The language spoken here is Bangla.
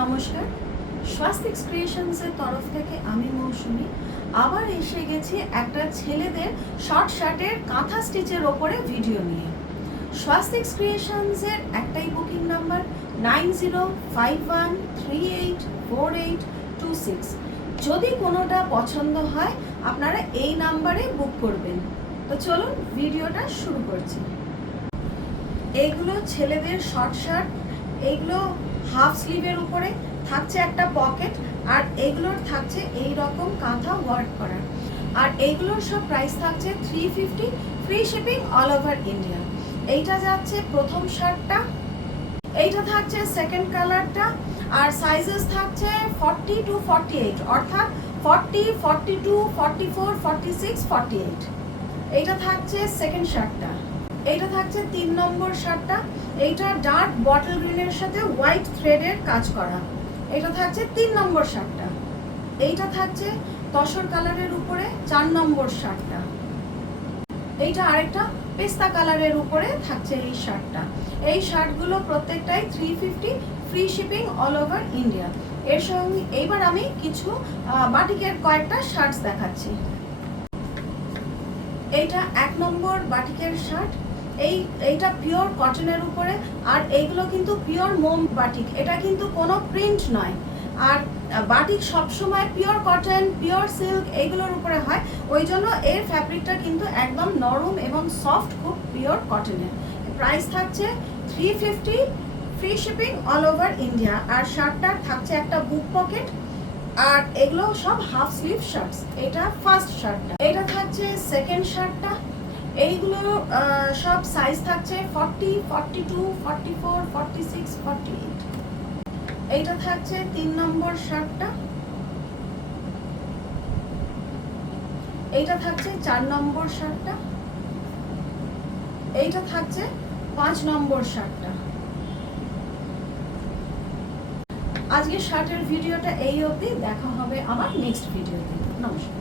নমস্কার, স্বাস্তিক ক্রিয়েশনসের তরফ থেকে আমি মৌসুমী আবার এসে গেছি একটা ছেলেদের শর্ট শার্টের কাঁথা স্টিচের ওপরে ভিডিও নিয়ে। স্বাস্তিক ক্রিয়েশনসের একটাই বুকিং নাম্বার 9051384826। যদি কোনোটা পছন্দ হয় আপনারা এই নাম্বারে বুক করবেন। তো চলুন ভিডিওটা শুরু করছি। এইগুলো ছেলেদের শর্ট শার্ট, এইগুলো হাফ স্লিভের উপরে থাকছে একটা পকেট, আর এইগুলোর থাকছে এই রকম কাঁথা ওয়ার্ক করা। আর এইগুলোর সব প্রাইস থাকছে 350, free shipping all over India. এইটা যাচ্ছে প্রথম শার্টটা, এইটা থাকছে সেকেন্ড কালারটা, আর সাইজেস থাকছে 40 to 48, অর্থাৎ 40, 42, 44, 46, 48। এইটা থাকছে সেকেন্ড শার্টটা। এইটা থাকছে 3 নম্বর শার্টটা, এইটা ডার্ক বটল গ্রিনের সাথে হোয়াইট থ্রেডের কাজ করা। এটা থাকছে 3 নম্বর শার্টটা। এইটা থাকছে তসর কালারের উপরে 4 নম্বর শার্টটা। এইটা আরেকটা পেস্তা কালারের উপরে থাকছে এই শার্টটা। এই শার্টগুলো প্রত্যেকটাই 350, free shipping all over India. এর সঙ্গে এইবার আমি কিছু বাটিকের কয়েকটা শার্টস দেখাচ্ছি। এইটা 1 নম্বর বাটিকের শার্ট। এইটা পিওর কটনের উপরে, আর এইগুলো কিন্তু পিওর মোম বাটিক, এটা কিন্তু কোনো প্রিন্ট নয়। আর বাটিক সবসময় পিওর কটন, পিওর সিল্ক এইগুলোর উপরে হয়, ওই জন্য এর ফ্যাব্রিকটা কিন্তু একদম নরম এবং সফট, খুব পিওর কটনের। প্রাইস থাকছে 350, free shipping all over India. আর শার্টটার থাকছে একটা বুক পকেট, আর এগুলো সব হাফ স্লিভ শার্টস। এটা ফার্স্ট শার্টটা। এটা থাকছে সেকেন্ড শার্টটা। এইগুলো সব সাইজ থাকছে 40, 42, 44, 46, 48। এইটা থাকছে 3 নম্বর শার্টটা। এইটা থাকছে 4 নম্বর শার্টটা। এইটা থাকছে 5 নম্বর শার্টটা। আজকে শার্টের ভিডিওটা এই অবধি, দেখা হবে আবার নেক্সট ভিডিওতে। নমস্কার।